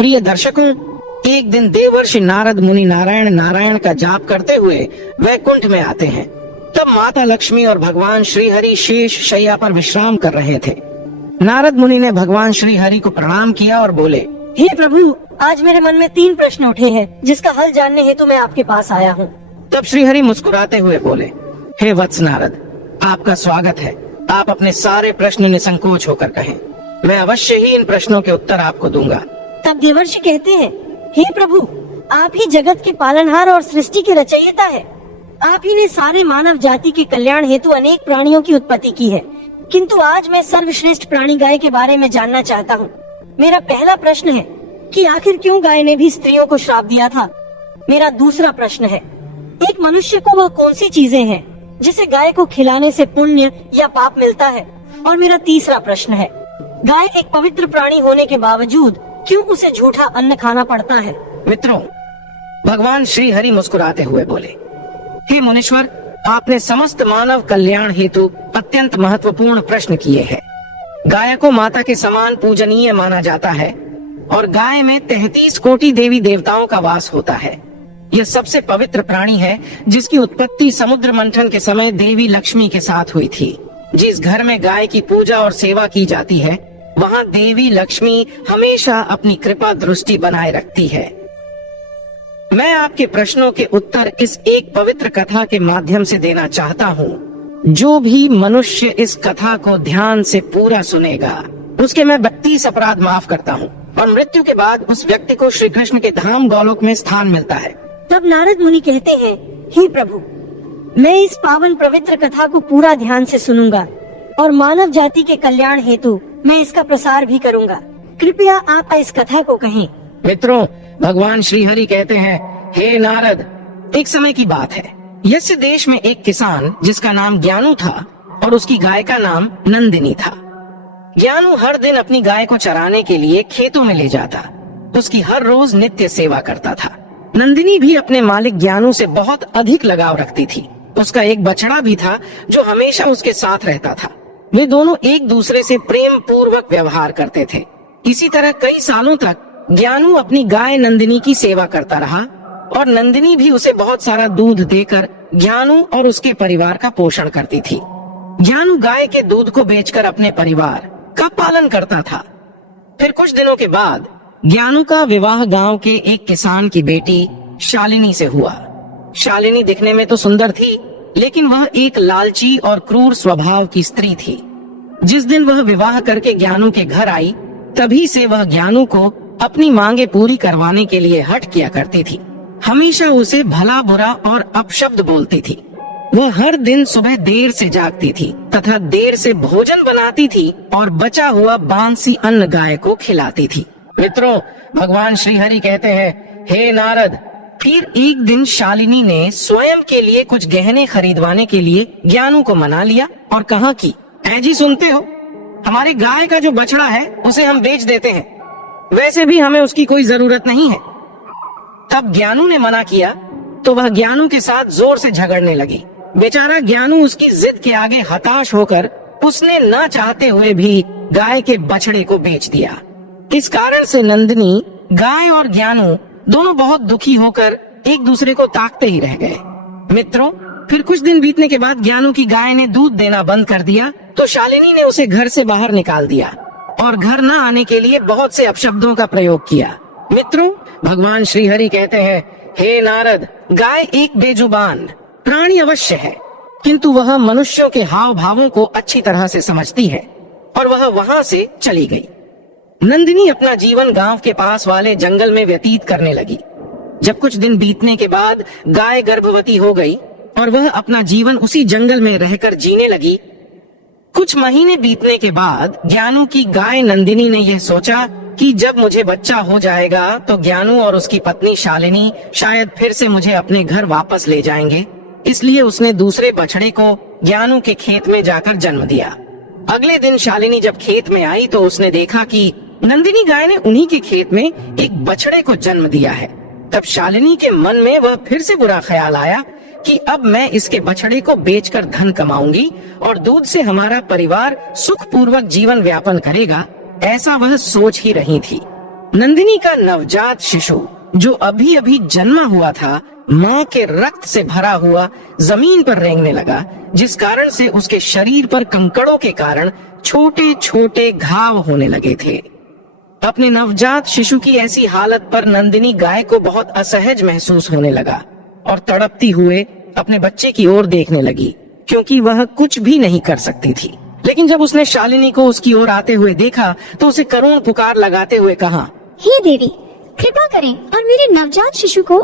प्रिय दर्शकों, एक दिन देवर्षि नारद मुनि नारायण नारायण का जाप करते हुए वैकुंठ में आते हैं। तब माता लक्ष्मी और भगवान श्री हरि शेष शैया पर विश्राम कर रहे थे। नारद मुनि ने भगवान श्री हरि को प्रणाम किया और बोले, हे प्रभु, आज मेरे मन में 3 प्रश्न उठे हैं जिसका हल जानने हेतु मैं आपके पास आया हूँ। तब श्री हरि मुस्कुराते हुए बोले, हे वत्स नारद, आपका स्वागत है। आप अपने सारे प्रश्न निसंकोच होकर कहें, मैं अवश्य ही इन प्रश्नों के उत्तर आपको दूंगा। तब देवर्षि कहते हैं, हे प्रभु, आप ही जगत के पालनहार और सृष्टि के रचयिता है। आप ही ने सारे मानव जाति के कल्याण हेतु अनेक प्राणियों की उत्पत्ति की है, किंतु आज मैं सर्वश्रेष्ठ प्राणी गाय के बारे में जानना चाहता हूँ। मेरा पहला प्रश्न है कि आखिर क्यों गाय ने भी स्त्रियों को श्राप दिया था। मेरा दूसरा प्रश्न है, एक मनुष्य को वह कौन सी चीजें हैं जिसे गाय को खिलाने से पुण्य या पाप मिलता है। और मेरा तीसरा प्रश्न है, गाय एक पवित्र प्राणी होने के बावजूद क्यों उसे झूठा अन्न खाना पड़ता है। मित्रों, भगवान श्री हरि मुस्कुराते हुए बोले, हे मुनीश्वर, आपने समस्त मानव कल्याण हेतु अत्यंत महत्वपूर्ण प्रश्न किए हैं। गाय को माता के समान पूजनीय माना जाता है और गाय में 33 कोटि देवी देवताओं का वास होता है। यह सबसे पवित्र प्राणी है जिसकी उत्पत्ति समुद्र मंथन के समय देवी लक्ष्मी के साथ हुई थी। जिस घर में गाय की पूजा और सेवा की जाती है, वहाँ देवी लक्ष्मी हमेशा अपनी कृपा दृष्टि बनाए रखती है। मैं आपके प्रश्नों के उत्तर इस एक पवित्र कथा के माध्यम से देना चाहता हूँ। जो भी मनुष्य इस कथा को ध्यान से पूरा सुनेगा, उसके मैं 32 अपराध माफ करता हूँ और मृत्यु के बाद उस व्यक्ति को श्री कृष्ण के धाम गोलोक में स्थान मिलता है। तब नारद मुनि कहते हैं, हे प्रभु, मैं इस पावन पवित्र कथा को पूरा ध्यान से सुनूंगा और मानव जाति के कल्याण हेतु मैं इसका प्रसार भी करूंगा। कृपया आप इस कथा को कहें। मित्रों, भगवान श्री हरि कहते हैं, हे नारद, एक समय की बात है। यस्य देश में एक किसान जिसका नाम ज्ञानू था और उसकी गाय का नाम नंदिनी था। ज्ञानू हर दिन अपनी गाय को चराने के लिए खेतों में ले जाता। उसकी हर रोज नित्य सेवा करता था। नंदिनी भी अपने मालिक ज्ञानू से बहुत अधिक लगाव रखती थी। उसका एक बछड़ा भी था जो हमेशा उसके साथ रहता था। वे दोनों एक दूसरे से प्रेम पूर्वक व्यवहार करते थे। इसी तरह कई सालों तक ज्ञानू अपनी गाय नंदिनी की सेवा करता रहा और नंदिनी भी उसे बहुत सारा दूध देकर ज्ञानू और उसके परिवार का पोषण करती थी। ज्ञानू गाय के दूध को बेचकर अपने परिवार का पालन करता था। फिर कुछ दिनों के बाद ज्ञानू का विवाह गांव के एक किसान की बेटी शालिनी से हुआ। शालिनी दिखने में तो सुंदर थी, लेकिन वह एक लालची और क्रूर स्वभाव की स्त्री थी। जिस दिन वह विवाह करके ज्ञानू के घर आई, तभी से वह ज्ञानू को अपनी मांगे पूरी करवाने के लिए हठ किया करती थी। हमेशा उसे भला बुरा और अपशब्द बोलती थी। वह हर दिन सुबह देर से जागती थी तथा देर से भोजन बनाती थी और बचा हुआ बांसी अन्न गाय को खिलाती थी। मित्रों, भगवान श्री हरि कहते हैं, हे नारद, फिर एक दिन शालिनी ने स्वयं के लिए कुछ गहने खरीदवाने के लिए ज्ञानू को मना लिया और कहा कि जी सुनते हो, हमारे गाय का जो बछड़ा है उसे हम बेच देते हैं, वैसे भी हमें उसकी कोई जरूरत नहीं है। तब ज्ञानू ने मना किया तो वह ज्ञानू के साथ जोर से झगड़ने लगी। बेचारा ज्ञानू उसकी जिद के आगे हताश होकर उसने न चाहते हुए भी गाय के बछड़े को बेच दिया। इस कारण से नंदिनी, गाय और ज्ञानू दोनों बहुत दुखी होकर एक दूसरे को ताकते ही रह गए। मित्रों, फिर कुछ दिन बीतने के बाद ज्ञानू की गाय ने दूध देना बंद कर दिया तो शालिनी ने उसे घर से बाहर निकाल दिया और घर न आने के लिए बहुत से अपशब्दों का प्रयोग किया। मित्रों, भगवान श्री हरि कहते हैं, हे नारद, गाय एक बेजुबान प्राणी अवश्य है, किंतु वह मनुष्यों के हाव भावों को अच्छी तरह से समझती है और वह वहाँ से चली गई। नंदिनी अपना जीवन गांव के पास वाले जंगल में व्यतीत करने लगी। जब कुछ दिन बीतने के बाद गाय गर्भवती हो गई और वह अपना जीवन उसी जंगल में रहकर जीने लगी। कुछ महीने बीतने के बाद ज्ञानू की गाय नंदिनी ने यह सोचा कि जब मुझे बच्चा हो जाएगा तो ज्ञानू और उसकी पत्नी शालिनी शायद फिर से मुझे अपने घर वापस ले जाएंगे। इसलिए उसने दूसरे बछड़े को ज्ञानू के खेत में जाकर जन्म दिया। अगले दिन शालिनी जब खेत में आई तो उसने देखा कि नंदिनी गाय ने उन्हीं के खेत में एक बछड़े को जन्म दिया है। तब शालिनी के मन में वह फिर से बुरा ख्याल आया कि अब मैं इसके बछड़े को बेचकर धन कमाऊंगी और दूध से हमारा परिवार सुख पूर्वक जीवन व्यापन करेगा। ऐसा वह सोच ही रही थी। नंदिनी का नवजात शिशु जो अभी अभी जन्मा हुआ था, माँ के रक्त से भरा हुआ जमीन पर रेंगने लगा, जिस कारण से उसके शरीर पर कंकड़ों के कारण छोटे छोटे घाव होने लगे थे। अपने नवजात शिशु की ऐसी हालत पर नंदिनी गाय को बहुत असहज महसूस होने लगा और तड़पती हुए अपने बच्चे की ओर देखने लगी, क्योंकि वह कुछ भी नहीं कर सकती थी। लेकिन जब उसने शालिनी को उसकी ओर आते हुए देखा तो उसे करुण पुकार लगाते हुए कहा, हे देवी, कृपा करें और मेरे नवजात शिशु को